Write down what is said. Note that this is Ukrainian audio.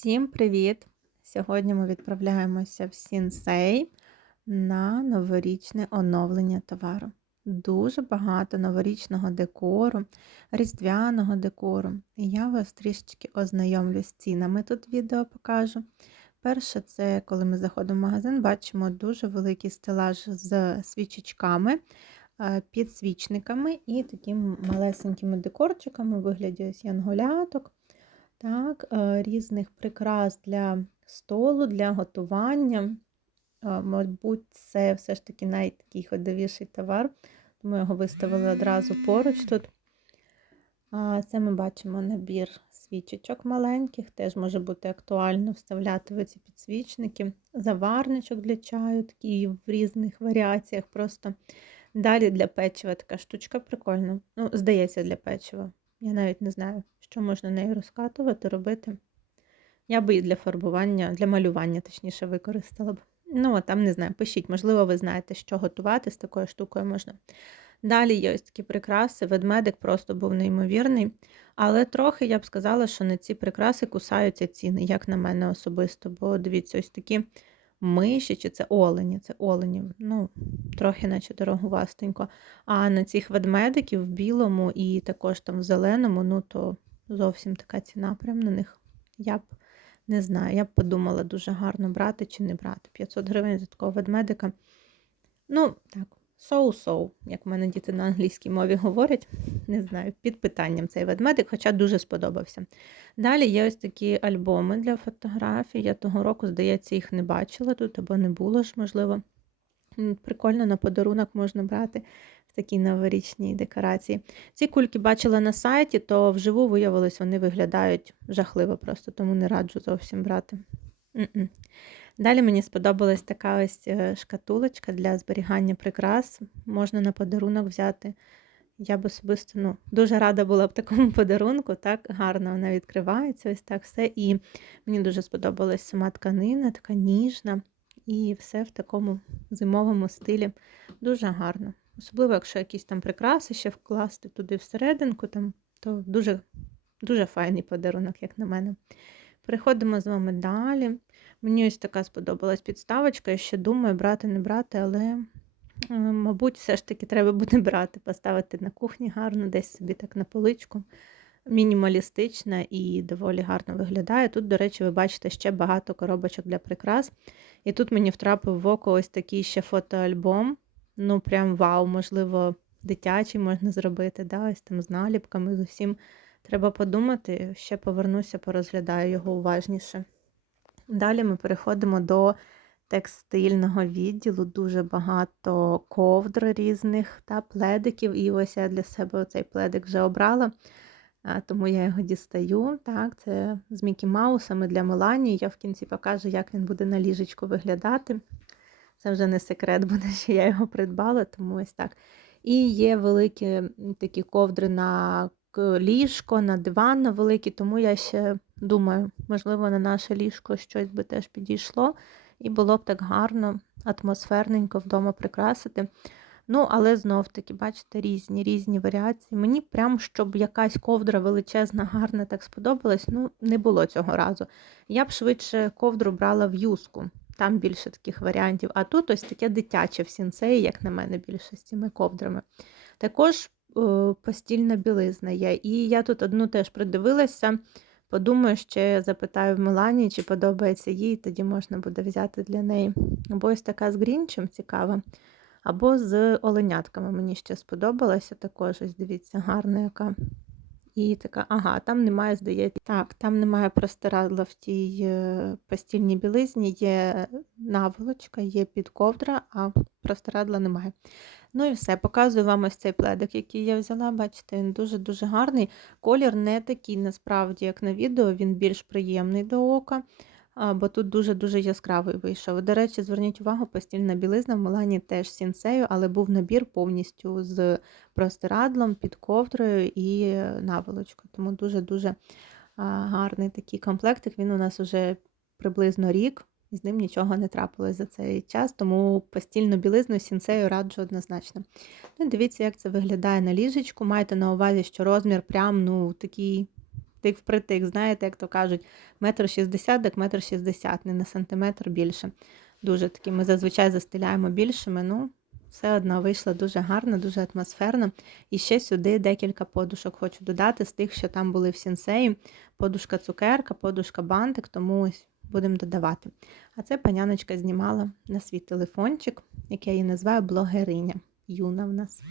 Всім привіт! Сьогодні ми відправляємося в Сінсей на новорічне оновлення товару. Дуже багато новорічного декору, різдвяного декору. І я вас трішечки ознайомлю з цінами. Тут відео покажу. Перше, це коли ми заходимо в магазин, бачимо дуже великий стелаж з свічечками, е, підсвічниками і такими малесенькими декорчиками у вигляді ось янголяток. Так, е, різних прикрас для столу, для готування. Е, Мабуть, це все ж таки найтакий ходовіший товар, тому його виставили одразу поруч тут. Це ми бачимо набір свічечок маленьких, теж може бути актуально вставляти в ці підсвічники, заварничок для чаю, такий в різних варіаціях. Просто далі для печива така штучка прикольна. Ну, здається, для печива. Я навіть не знаю, що можна нею розкатувати, робити. Я би її для фарбування, для малювання, точніше, використала б. Ну, а там не знаю, пишіть, можливо, ви знаєте, що готувати з такою штукою можна. Далі є ось такі прикраси. Ведмедик просто був неймовірний. Але трохи я б сказала, що на ці прикраси кусаються ціни, як на мене особисто. Бо дивіться, ось такі миші, чи це олені, це олені, ну, трохи наче дороговастенько. А на цих ведмедиків в білому і також там в зеленому, ну то зовсім така ціна прям на них. Я б не знаю, я б подумала, дуже гарно брати чи не брати. 500 гривень за такого ведмедика. Ну, так, соу-соу, як в мене діти на англійській мові говорять. Не знаю, під питанням цей ведмедик, хоча дуже сподобався. Далі є ось такі альбоми для фотографій. Я того року, здається, їх не бачила тут, або не було ж, можливо. Прикольно на подарунок можна брати в такій новорічній декорації. Ці кульки бачила на сайті, то вживу виявилось, вони виглядають жахливо просто, тому не раджу зовсім брати. М-м. Далі мені сподобалась така ось е, шкатулочка для зберігання прикрас. Можна на подарунок взяти. Я б особисто ну, дуже рада була б такому подарунку. Так гарно вона відкривається, ось так все. І мені дуже сподобалась сама тканина, така ніжна. І все в такому зимовому стилі. Дуже гарно. Особливо, якщо якісь там прикраси ще вкласти туди всерединку, там, то дуже, дуже файний подарунок, як на мене. Переходимо з вами далі. Мені ось така сподобалась підставочка. Я ще думаю, брати, не брати, але, е, мабуть, все ж таки треба буде брати, поставити на кухні гарно, десь собі так на поличку. Мінімалістична і доволі гарно виглядає. Тут, до речі, ви бачите ще багато коробочок для прикрас. І тут мені втрапив в око ось такий ще фотоальбом. Ну, прям вау, можливо, дитячий можна зробити. да, Ось там з наліпками, з усім. Треба подумати, ще повернуся, порозглядаю його уважніше. Далі ми переходимо до текстильного відділу, дуже багато ковдр різних та пледиків. І ось я для себе цей пледик вже обрала, тому я його дістаю. Так, Це з Мікі Маусами для Меланії. Я в кінці покажу, як він буде на ліжечку виглядати. Це вже не секрет буде, що я його придбала, тому ось так. І є великі такі ковдри на ліжко, на диван на великий, тому я ще думаю, можливо, на наше ліжко щось би теж підійшло, і було б так гарно, атмосферненько вдома прикрасити. Ну, але знов таки, бачите, різні різні варіації. Мені прям, щоб якась ковдра величезна, гарна так сподобалась, ну, не було цього разу. Я б швидше ковдру брала в юску. Там більше таких варіантів. А тут ось таке дитяче в сінцеї, як на мене, більше з цими ковдрами. Також е, постільна білизна є. І я тут одну теж придивилася. Подумаю, ще запитаю в Мелані, чи подобається їй, тоді можна буде взяти для неї. Або ось така з грінчем цікава, або з оленятками. Мені ще сподобалася також. Ось дивіться, гарна яка. І така, ага, там немає, здається. Так, там немає простирадла в тій е, постільній білизні, є наволочка, є підковдра, а простирадла немає. Ну і все, показую вам ось цей пледик, який я взяла. Бачите, він дуже-дуже гарний. Колір не такий, насправді, як на відео, він більш приємний до ока, бо тут дуже-дуже яскравий вийшов. До речі, зверніть увагу, постільна білизна в Милані теж з сінцею, але був набір повністю з простирадлом, під ковдрою і наволочкою. Тому дуже-дуже гарний такий комплектик. Він у нас вже приблизно рік. І з ним нічого не трапилось за цей час, тому постільну білизну з сінцею раджу однозначно. Ну, дивіться, як це виглядає на ліжечку. Майте на увазі, що розмір прям ну, такий тик впритик, знаєте, як то кажуть, метр шістдесят, так метр шістдесят, не на сантиметр більше. Дуже такі. Ми зазвичай застеляємо більшими, ну, все одно вийшло дуже гарно, дуже атмосферно. І ще сюди декілька подушок хочу додати з тих, що там були в сінсеї. Подушка цукерка, подушка бантик, тому ось будемо додавати. А це паняночка знімала на свій телефончик, як я її називаю блогериня. Юна в нас.